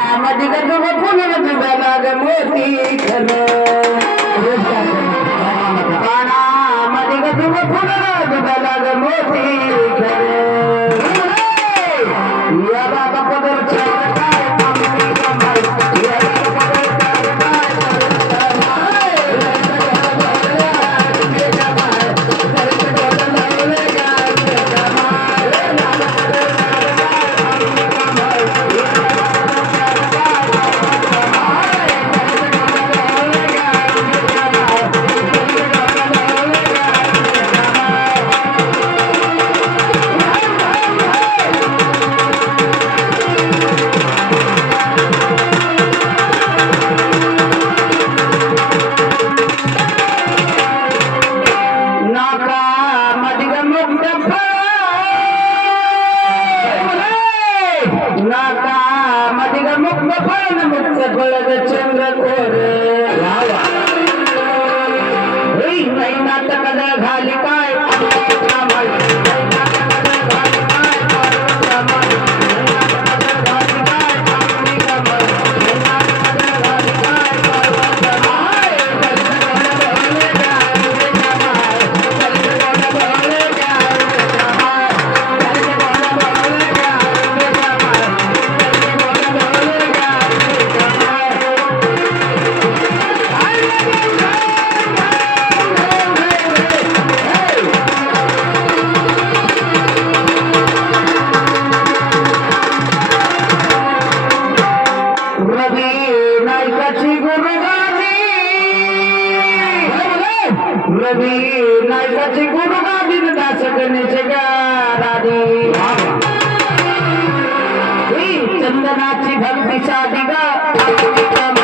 मध्ये तुझ फुलं तुझ्या लाग मोती खरं मध्ये तुझ फुलं तुझ्या लाग मोती खरं या बाबा पदर चंद्र कोर नाटक घाली काय रवी नायकाची गुरुगादी दास गणेश गारादी चंदनाची भक्ती साधी गा